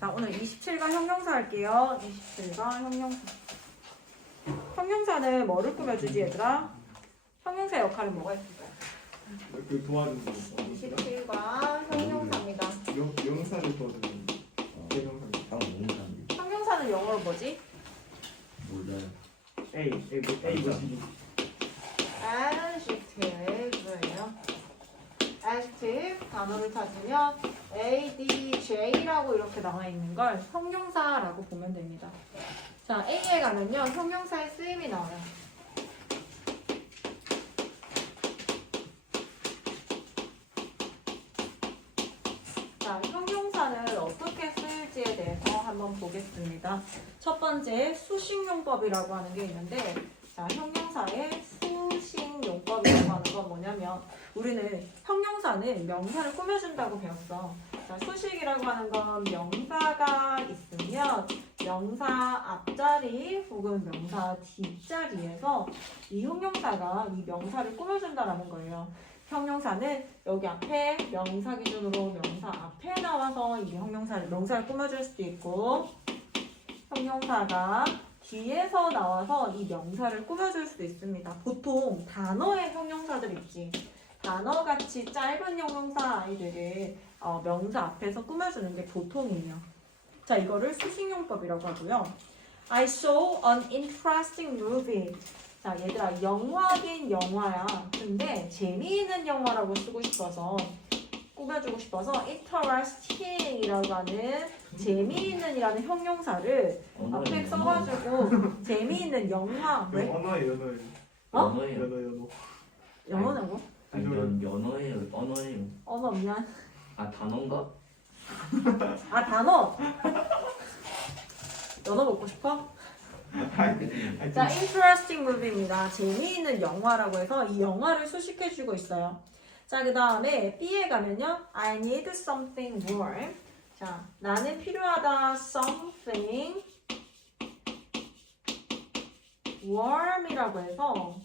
자, 오늘 27과 형용사 할게요. 27과 형용사. 형용사는 뭐를 꾸며주지, 얘들아? 형용사 역할은 뭐가 있을까요? 그 도와주는 거. 27과 형용사입니다. 명사를 도와주는 대명사. 형용사는 영어로 뭐지? 몰라요. A 뭐지? adjective예요. adjective 단어를 찾으면 adj라고 이렇게 나와 있는 걸 형용사라고 보면 됩니다. 자, A에 가면요 형용사의 쓰임이 나와요. 자, 형용사는 어떻게 쓰일지에 대해서 한번 보겠습니다. 첫 번째 수식용법이라고 하는 게 있는데, 자, 형용사의 수식용법이라고 하는 건 뭐냐면 우리는 형용사는 명사를 꾸며준다고 배웠어. 자, 수식이라고 하는 건 명사가 있으면 명사 앞자리 혹은 명사 뒷자리에서 이 형용사가 이 명사를 꾸며준다라는 거예요. 형용사는 여기 앞에 명사 기준으로 명사 앞에 나와서 이 명사를 꾸며줄 수도 있고, 형용사가 뒤에서 나와서 이 명사를 꾸며줄 수도 있습니다. 보통 단어의 형용사들 있지. 단어같이 짧은 형용사 아이들을 명사 앞에서 꾸며주는 게 보통이에요. 자, 이거를 수식용법이라고 하고요. I saw an interesting movie. 자, 얘들아, 영화긴 영화야. 근데 재미있는 영화라고 쓰고 싶어서 꾸며주고 싶어서 interesting이라고 하는 재미있는이라는 형용사를 앞에 써가지고 재미있는 영화. 왜? 언어예요. 어? 언어예요. 영어라고? 아니, 연어예요. 언어예요. 언어 미안. 아, 단어인가? 아, 단어. 연어 먹고 싶어? 자, interesting movie입니다. 재미있는 영화라고 해서 이 영화를 수식해주고 있어요. 자, 그 다음에 B에 가면요. I need something warm. 자, 나는 필요하다. something warm이라고 해서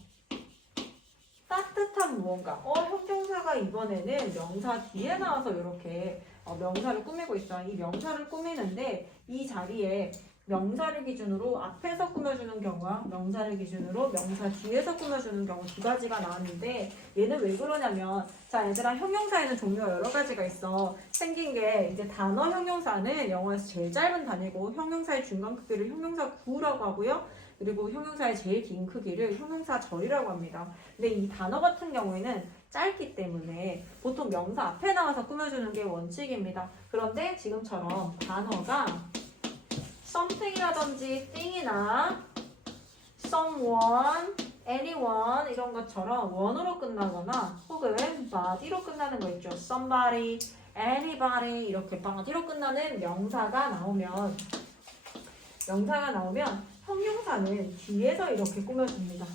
따뜻한 무언가. 형용사가 이번에는 명사 뒤에 나와서 이렇게 명사를 꾸미고 있어요. 이 명사를 꾸미는데 이 자리에 명사를 기준으로 앞에서 꾸며주는 경우와 명사를 기준으로 명사 뒤에서 꾸며주는 경우 두 가지가 나왔는데, 얘는 왜 그러냐면, 자, 얘들아, 형용사에는 종류가 여러 가지가 있어. 생긴 게 이제 단어 형용사는 영어에서 제일 짧은 단위고, 형용사의 중간 크기를 형용사 구라고 하고요. 그리고 형용사의 제일 긴 크기를 형용사 절이라고 합니다. 근데 이 단어 같은 경우에는 짧기 때문에 보통 명사 앞에 나와서 꾸며주는 게 원칙입니다. 그런데 지금처럼 단어가 something이라든지 thing이나 someone, anyone 이런 것처럼 원으로 끝나거나 혹은 body로 끝나는 거 있죠. somebody, anybody 이렇게 body로 끝나는 명사가 나오면 형용사는 뒤에서 이렇게 꾸며줍니다.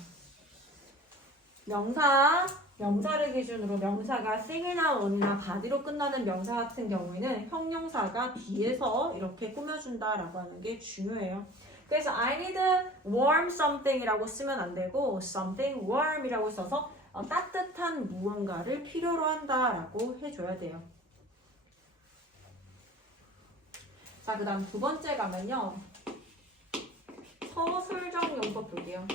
명사를 기준으로 명사가 thing이나 one이나 body로 끝나는 명사 같은 경우에는 형용사가 뒤에서 이렇게 꾸며준다라고 하는 게 중요해요. 그래서 I need warm something이라고 쓰면 안 되고 something warm이라고 써서 따뜻한 무언가를 필요로 한다라고 해줘야 돼요. 자, 그 다음 두 번째 가면요. 서술적 용법 볼게요.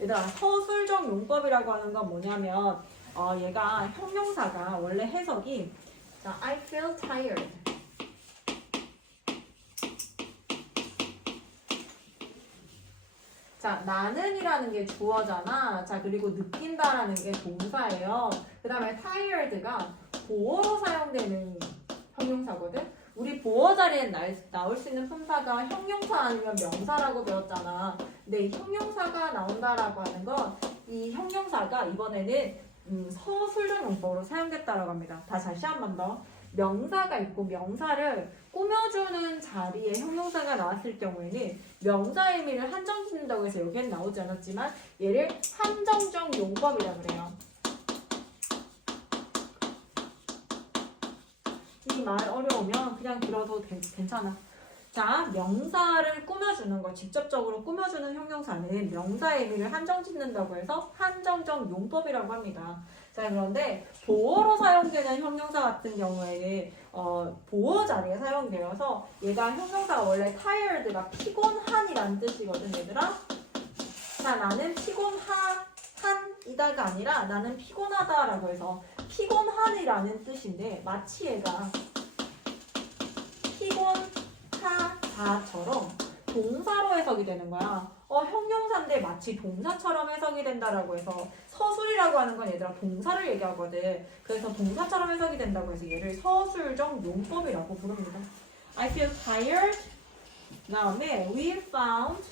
얘들아, 서술적 용법이라고 하는 건 뭐냐면 얘가 형용사가 원래 해석이 자, I feel tired. 자, 나는이라는 게 주어잖아. 자, 그리고 느낀다라는 게 동사예요. 그 다음에 tired가 보어로 사용되는 형용사거든. 우리 보어 자리에 나올 수 있는 품사가 형용사 아니면 명사라고 배웠잖아. 근데 이 형용사가 나온다라고 하는 건 이 형용사가 이번에는 서술적 용법으로 사용됐다라고 합니다. 다시 한 번 더. 명사가 있고 명사를 꾸며주는 자리에 형용사가 나왔을 경우에는 명사의 의미를 한정짓는다고 해서 여기엔 나오지 않았지만 얘를 한정적 용법이라고 그래요. 이 말 어려우면 그냥 들어도 괜찮아. 자, 명사를 꾸며주는 거, 직접적으로 꾸며주는 형용사는 명사의 의미를 한정짓는다고 해서 한정적 용법이라고 합니다. 자, 그런데 보어로 사용되는 형용사 같은 경우에는 보어 자리에 사용되어서 얘가 형용사가 원래 tired가 피곤한이라는 뜻이거든, 얘들아. 자, 나는 피곤한이다가 아니라 나는 피곤하다라고 해서 피곤한이라는 뜻인데 마치 얘가 피곤하다처럼 동사로 해석이 되는 거야. 형용사인데 마치 동사처럼 해석이 된다라고 해서 서술이라고 하는 건 얘들아 동사를 얘기하거든. 그래서 동사처럼 해석이 된다고 해서 얘를 서술적 용법이라고 부릅니다. I feel tired. 다음에 we found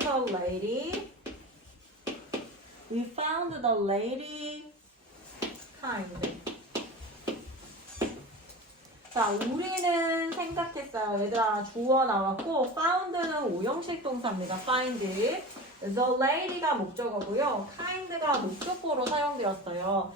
the lady. We found the lady kind. 자, 우리는 생각했어요. 얘들아, 주어 나왔고 found는 오형식 동사입니다. find. The lady가 목적어고요. kind가 목적보로 사용되었어요.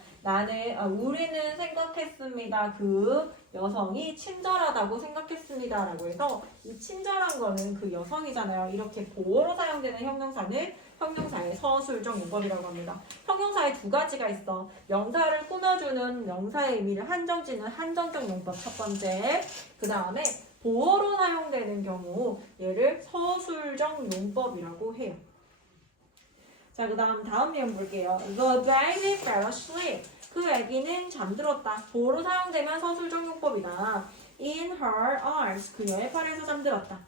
우리는 생각했습니다. 그 여성이 친절하다고 생각했습니다. 라고 해서 이 친절한 거는 그 여성이잖아요. 이렇게 보어로 사용되는 형용사는 형용사의 서술적 용법이라고 합니다. 형용사에 두 가지가 있어. 명사를 꾸며주는 명사의 의미를 한정짓는 한정적 용법 첫 번째. 그 다음에 보어로 사용되는 경우 얘를 서술적 용법이라고 해요. 자, 그 다음 내용 볼게요. The baby fell asleep. 그 아기는 잠들었다. 보어로 사용되면 서술적 용법이다. In her arms. 그녀의 팔에서 잠들었다.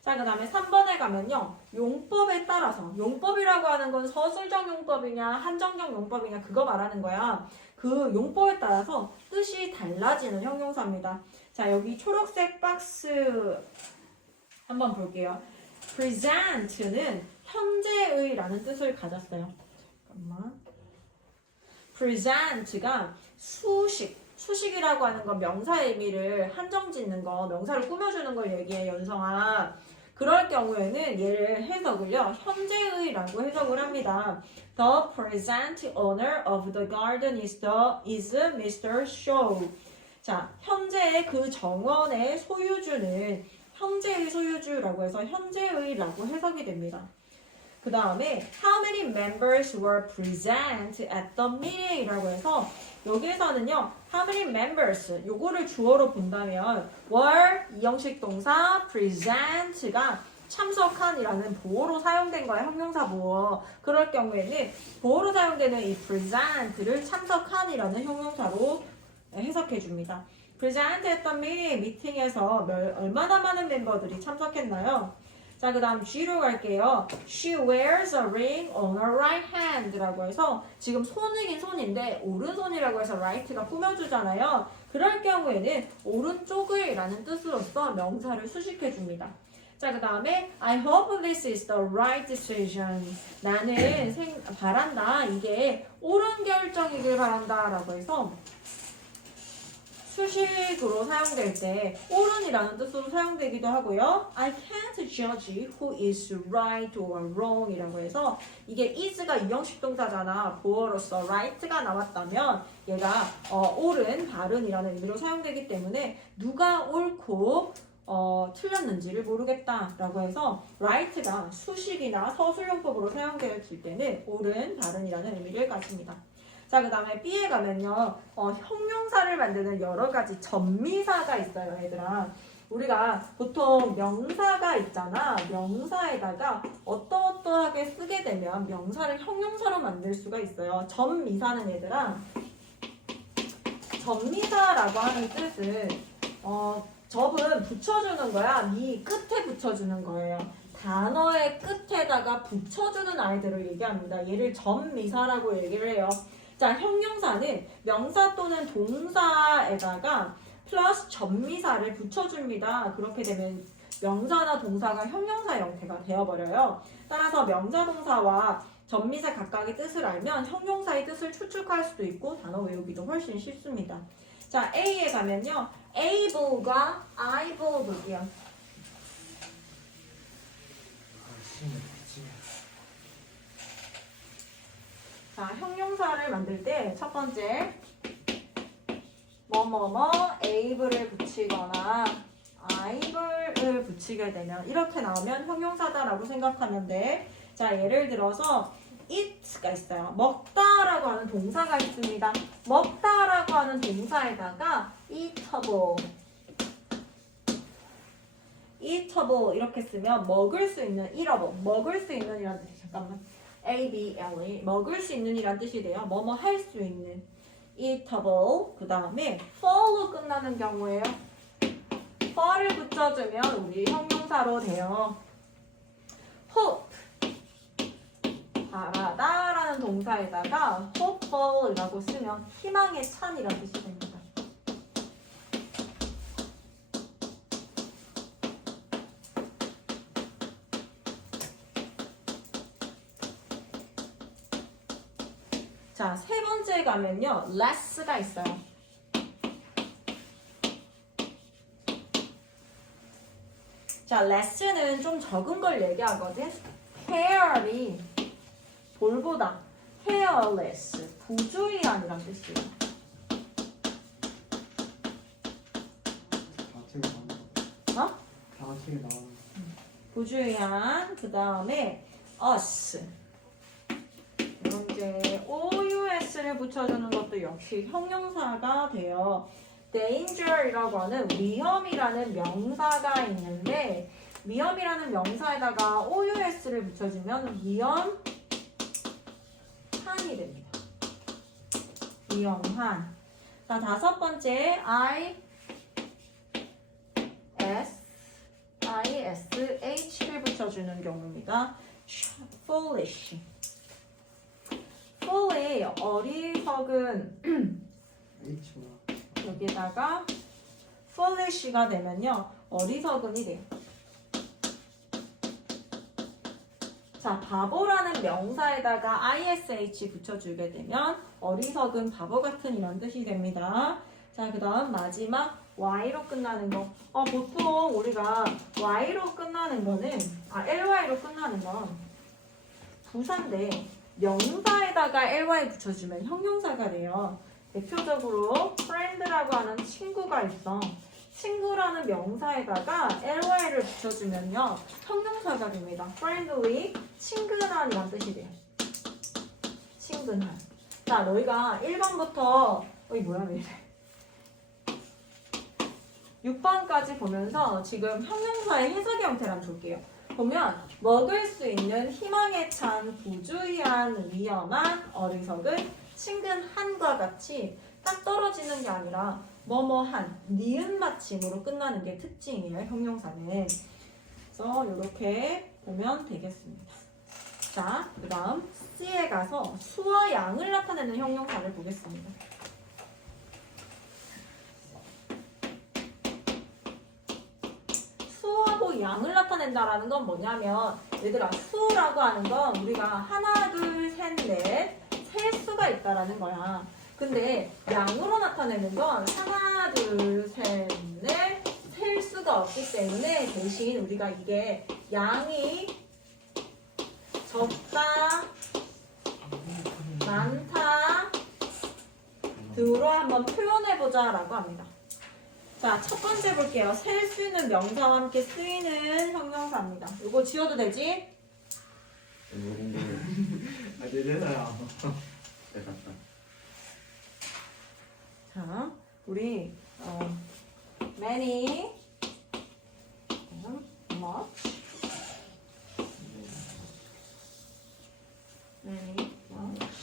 자, 그 다음에 3번에 가면요. 용법에 따라서 용법이라고 하는 건 서술적 용법이냐 한정적 용법이냐 그거 말하는 거야. 그 용법에 따라서 뜻이 달라지는 형용사입니다. 자, 여기 초록색 박스 한번 볼게요. present는 현재의라는 뜻을 가졌어요. 잠깐만. present가 수식이라고 하는 건 명사의 의미를 한정짓는 거, 명사를 꾸며주는 걸 얘기해, 연성아. 그럴 경우에는 얘를 해석을요, 현재의라고 해석을 합니다. The present owner of the garden is Mr. Shaw. 자, 현재의 그 정원의 소유주는 현재의 소유주라고 해서 현재의라고 해석이 됩니다. 그 다음에 how many members were present at the meeting 이라고 해서 여기에서는요 how many members 요거를 주어로 본다면 were 이형식 동사 present가 참석한이라는 보어로 사용된 거예요. 형용사 보어. 그럴 경우에는 보어로 사용되는 이 present를 참석한이라는 형용사로 해석해 줍니다. present at the meeting 미팅에서 얼마나 많은 멤버들이 참석했나요? 자, 그 다음 G로 갈게요. She wears a ring on her right hand 라고 해서 지금 손이긴 손인데 오른손이라고 해서 right가 꾸며주잖아요. 그럴 경우에는 오른쪽을 라는 뜻으로서 명사를 수식해 줍니다. 자, 그 다음에 I hope this is the right decision. 나는 바란다. 이게 옳은 결정이길 바란다 라고 해서 수식으로 사용될 때 옳은이라는 뜻으로 사용되기도 하고요. I can't judge who is right or wrong 이라고 해서 이게 is가 이형식 동사잖아. 보어로서 right가 나왔다면 얘가 옳은, 바른이라는 의미로 사용되기 때문에 누가 옳고 틀렸는지를 모르겠다라고 해서 right가 수식이나 서술용법으로 사용될 때는 옳은, 바른이라는 의미를 가집니다. 자, 그 다음에 B에 가면요. 형용사를 만드는 여러 가지 전미사가 있어요, 얘들아. 우리가 보통 명사가 있잖아. 명사에다가 어떠어떠하게 쓰게 되면 명사를 형용사로 만들 수가 있어요. 전미사는 얘들아. 전미사라고 하는 뜻은 접은 붙여주는 거야. 미 끝에 붙여주는 거예요. 단어의 끝에다가 붙여주는 아이들을 얘기합니다. 얘를 전미사라고 얘기를 해요. 자, 형용사는 명사 또는 동사에다가 플러스 전미사를 붙여줍니다. 그렇게 되면 명사나 동사가 형용사 형태가 되어버려요. 따라서 명사, 동사와 전미사 각각의 뜻을 알면 형용사의 뜻을 추측할 수도 있고 단어 외우기도 훨씬 쉽습니다. 자, A에 가면요. able과 able 볼게요. 자, 형용사를 만들 때 첫 번째 뭐뭐뭐 able을 붙이거나 drive를 붙이게 되면 이렇게 나오면 형용사다라고 생각하면 돼. 자, 예를 들어서 eat가 있어요. 먹다라고 하는 동사가 있습니다. 먹다라고 하는 동사에다가 eatable 이렇게 쓰면 먹을 수 있는 eatable 먹을 수 있는 이란 뜻이 잠깐만 able 먹을 수 있는 이란 뜻이 돼요. 뭐뭐 할 수 있는 eatable 그 다음에 for로 끝나는 경우에요. for를 붙여주면 우리 형용사로 돼요. hope 바라다라는 동사에다가 hopeful이라고 쓰면 희망에 찬이라는 뜻이 됩니다. 자, 세 번째 가면요. less가 있어요. 자, less는 좀 적은 걸 얘기하거든. hair이 볼보다 hairless, 부주의한이란 뜻이에요. 다 책에 나오는 어? 다 책에 나오는 부주의한, 그 다음에 us. 그럼 이제 OUS를 붙여주는 것도 역시 형용사가 돼요. danger이라고 하는 위험이라는 명사가 있는데 위험이라는 명사에다가 OUS를 붙여주면 위험한이 됩니다. 위험한. 자, 다섯 번째 ISH를 붙여주는 경우입니다. foolish. fool이 어리석은 H구나. 여기다가 foolish가 되면요 어리석은이 돼요. 자, 바보라는 명사에다가 ISH 붙여주게 되면 어리석은 바보 같은 이런 뜻이 됩니다. 자, 그 다음 마지막 Y로 끝나는 거. 보통 우리가 Y로 끝나는 거는 LY로 끝나는 건 부사인데 명사에다가 ly 붙여주면 형용사가 돼요. 대표적으로 friend라고 하는 친구가 있어. 친구라는 명사에다가 ly를 붙여주면요 형용사가 됩니다. friendly, 친근한이란 뜻이 돼요. 친근한. 자, 너희가 1번부터 뭐야 왜 이래 6번까지 보면서 지금 형용사의 해석의 형태를 한번 볼게요. 보면 먹을 수 있는 희망에 찬 부주의한 위험한 어리석은 친근한과 같이 딱 떨어지는 게 아니라 뭐뭐한 니은 받침으로 끝나는 게 특징이에요. 형용사는. 그래서 이렇게 보면 되겠습니다. 자, 그 다음 C에 가서 수와 양을 나타내는 형용사를 보겠습니다. 수하고 양을 나타낸다라는 건 뭐냐면 얘들아 수라고 하는 건 우리가 하나 둘 셋 넷 셀 수가 있다라는 거야. 근데 양으로 나타내는 건 하나 둘 셋 넷 셀 수가 없기 때문에 대신 우리가 이게 양이 적다 많다 등으로 한번 표현해보자 라고 합니다. 자, 첫 번째 볼게요. 셀 수 있는 명사와 함께 쓰이는 형용사입니다. 이거 지워도 되지? 되잖아요. 네, 맞다. 자, 우리 many, much, many, much,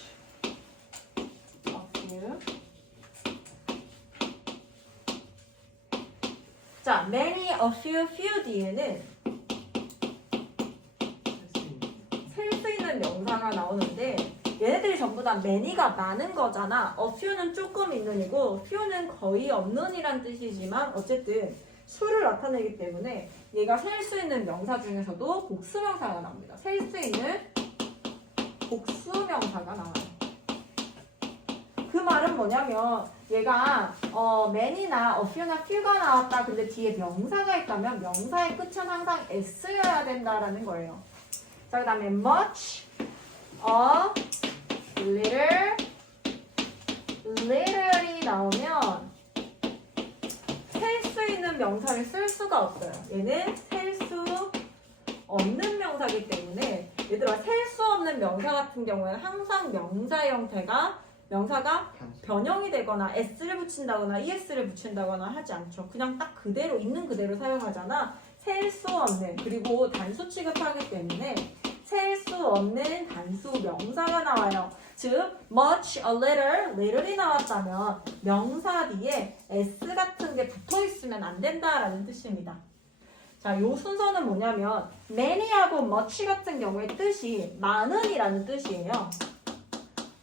a few. 자, many, a few, few 뒤에는 셀 수 있는 명사가 나오는데 얘네들이 전부 다 many가 많은 거잖아. a few는 조금 있는이고 few는 거의 없는이란 뜻이지만 어쨌든 수를 나타내기 때문에 얘가 셀 수 있는 명사 중에서도 복수명사가 나옵니다. 셀 수 있는 복수명사가 나와요. 그 말은 뭐냐면 얘가 many나 a few나 few가 나왔다. 근데 뒤에 명사가 있다면 명사의 끝은 항상 s여야 된다라는 거예요. 자, 그 다음에 much, a little, little이 나오면 셀 수 있는 있는 명사를 쓸 수가 없어요. 얘는 셀 수 없는 명사이기 때문에 얘들아 셀 수 없는 명사 같은 경우에는 항상 명사의 형태가 명사가 변형이 되거나 s를 붙인다거나 es를 붙인다거나 하지 않죠. 그냥 딱 그대로 있는 그대로 사용하잖아. 셀 수 없는 그리고 단수 취급하기 때문에 셀 수 없는 단수 명사가 나와요. 즉 much, a little, little이 나왔다면 명사 뒤에 s 같은 게 붙어 있으면 안 된다라는 뜻입니다. 자, 요 순서는 뭐냐면 many하고 much 같은 경우에 뜻이 많은이라는 뜻이에요.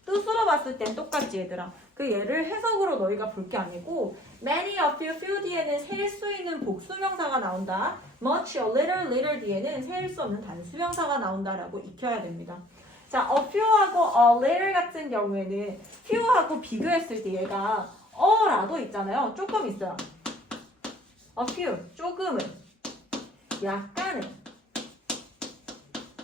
뜻으로 봤을 땐 똑같지 얘들아. 그 얘를 해석으로 너희가 볼 게 아니고 many, a few, few 뒤에는 셀 수 있는 복수명사가 나온다. much, a little, little 뒤에는 셀 수 없는 단수명사가 나온다라고 익혀야 됩니다. 자, a few하고 a little 같은 경우에는 few하고 비교했을 때 얘가 어라도 있잖아요. 조금 있어요. a few, 조금은, 약간은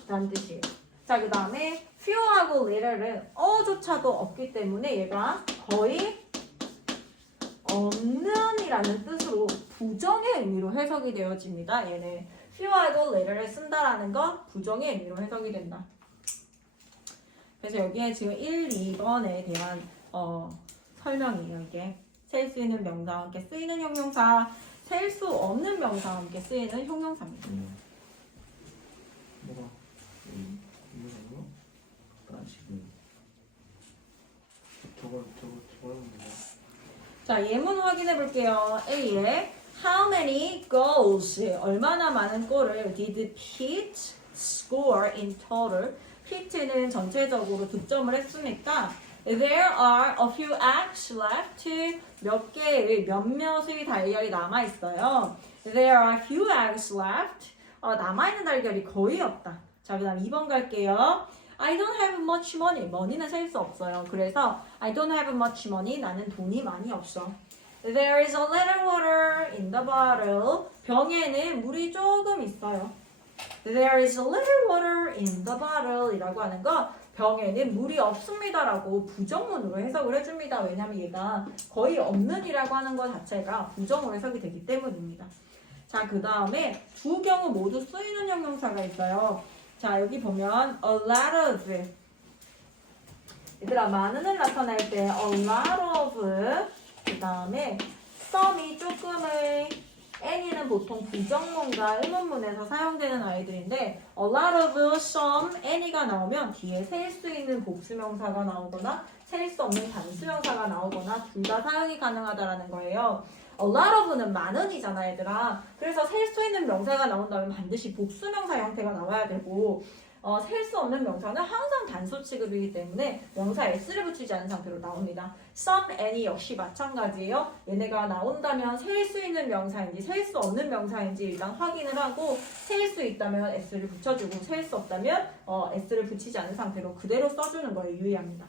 라는 뜻이에요. 자, 그 다음에 few하고 little은 어조차도 없기 때문에 얘가 거의 없는이라는 뜻으로 부정의 의미로 해석이 되어집니다. 얘는 few하고 little을 쓴다라는 건 부정의 의미로 해석이 된다. 그래서 여기에 지금 1, 2번에 대한 설명이에요. 이게 셀 수 있는 명사와 함께 쓰이는 형용사, 셀 수 없는 명사와 함께 쓰이는 형용사입니다. 뭐가? 이거 나 지금 저거는 뭐야? 자, 예문 확인해 볼게요. A에 How many goals? 얼마나 많은 골을 did Pete score in total? Pete는 전체적으로 득점을 했습니까? There are a few eggs left. 몇 개의 몇몇의 달걀이 남아 있어요. There are few eggs left. 남아있는 달걀이 거의 없다. 자, 그 다음 2번 갈게요. I don't have much money. money는 셀 수 없어요. 그래서 I don't have much money. 나는 돈이 많이 없어. There is a little water in the bottle. 병에는 물이 조금 있어요. There is a little water in the bottle 이라고 하는 건 병에는 물이 없습니다 라고 부정문으로 해석을 해줍니다. 왜냐하면 얘가 거의 없는 이라고 하는 것 자체가 부정으로 해석이 되기 때문입니다. 자, 그 다음에 두 경우 모두 쓰이는 형용사가 있어요. 자, 여기 보면 a lot of 얘들아 많은을 나타낼 때 a lot of 그 다음에 some이 조금의 any는 보통 부정문과 의문문에서 사용되는 아이들인데 a lot of, some, any가 나오면 뒤에 셀 수 있는 복수명사가 나오거나 셀 수 없는 단수명사가 나오거나 둘 다 사용이 가능하다라는 거예요. a lot of는 많은이잖아 얘들아. 그래서 셀 수 있는 명사가 나온다면 반드시 복수명사 형태가 나와야 되고 셀 수 없는 명사는 항상 단수 취급이기 때문에 명사 s를 붙이지 않은 상태로 나옵니다. some, any 역시 마찬가지예요. 얘네가 나온다면 셀 수 있는 명사인지 셀 수 없는 명사인지 일단 확인을 하고 셀 수 있다면 s를 붙여주고 셀 수 없다면 s를 붙이지 않은 상태로 그대로 써주는 거에 유의합니다.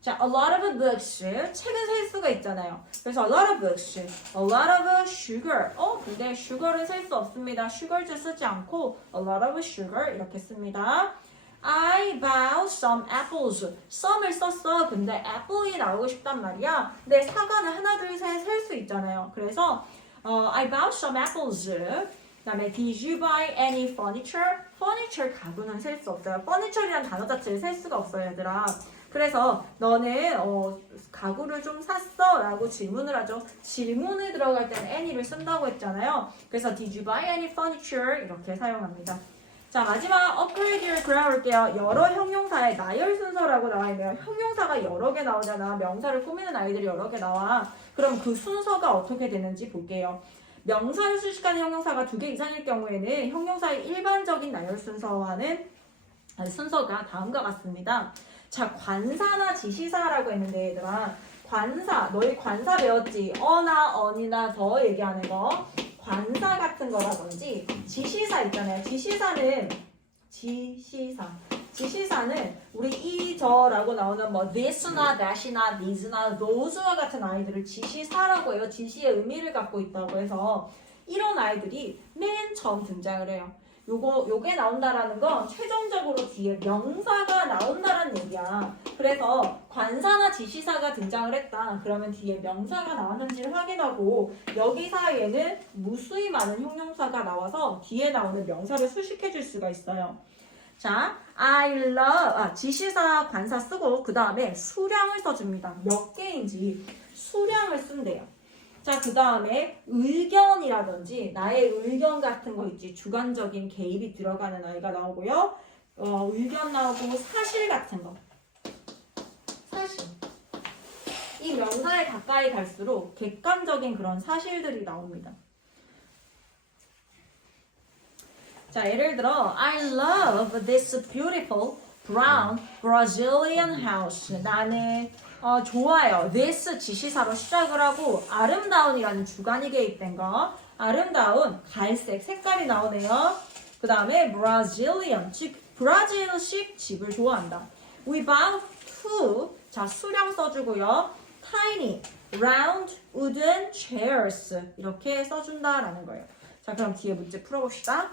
자, a lot of books. 책은 셀 수가 있잖아요. 그래서 a lot of books, a lot of sugar. 근데 sugar은 셀 수 없습니다. sugar즈 쓰지 않고 a lot of sugar 이렇게 씁니다. I bought some apples. some을 썼어. 근데 apple이 나오고 싶단 말이야. 근데 사과는 하나, 둘, 셋 셀 수 있잖아요. 그래서 I bought some apples. 그다음에 did you buy any furniture? furniture 가구는 셀 수 없어요. furniture이라는 단어 자체를 셀 수가 없어요, 얘들아. 그래서 너는 가구를 좀 샀어? 라고 질문을 하죠. 질문에 들어갈 때는 any를 쓴다고 했잖아요. 그래서 did you buy any furniture? 이렇게 사용합니다. 자, 마지막 upgrade를 그려볼게요. 여러 형용사의 나열 순서라고 나와있네요. 형용사가 여러 개 나오잖아. 명사를 꾸미는 아이들이 여러 개 나와. 그럼 그 순서가 어떻게 되는지 볼게요. 명사를 수식하는 형용사가 2개 이상일 경우에는 형용사의 일반적인 나열 순서가 다음과 같습니다. 자, 관사나 지시사라고 했는데 얘들아, 관사, 너희 관사 배웠지? 어나 언이나 더 얘기하는 거 관사 같은 거라든지 지시사 있잖아요. 지시사는 우리 이, 저라고 나오는 뭐 this나 that이나 thes나 those와 같은 아이들을 지시사라고 해요. 지시의 의미를 갖고 있다고 해서 이런 아이들이 맨 처음 등장을 해요. 요게 나온다라는 건 최종적으로 뒤에 명사가 나온다라는 얘기야. 그래서 관사나 지시사가 등장을 했다. 그러면 뒤에 명사가 나왔는지를 확인하고 여기 사이에는 무수히 많은 형용사가 나와서 뒤에 나오는 명사를 수식해 줄 수가 있어요. 자, I love 지시사 관사 쓰고 그 다음에 수량을 써줍니다. 몇 개인지 수량을 쓴대요. 자, 그 다음에 의견이라든지 나의 의견 같은 거 있지. 주관적인 개입이 들어가는 아이가 나오고요. 의견 나오고 사실 같은 거. 사실. 이 명사에 가까이 갈수록 객관적인 그런 사실들이 나옵니다. 자, 예를 들어 I love this beautiful brown Brazilian house. 나는 좋아요. this 지시사로 시작을 하고 아름다운이라는 주관이 개입된 거. 아름다운 갈색 색깔이 나오네요. 그 다음에 Brazilian 즉 브라질식 집을 좋아한다. We bought two 자 수량 써주고요. Tiny round wooden chairs 이렇게 써준다라는 거예요. 자 그럼 뒤에 문제 풀어봅시다.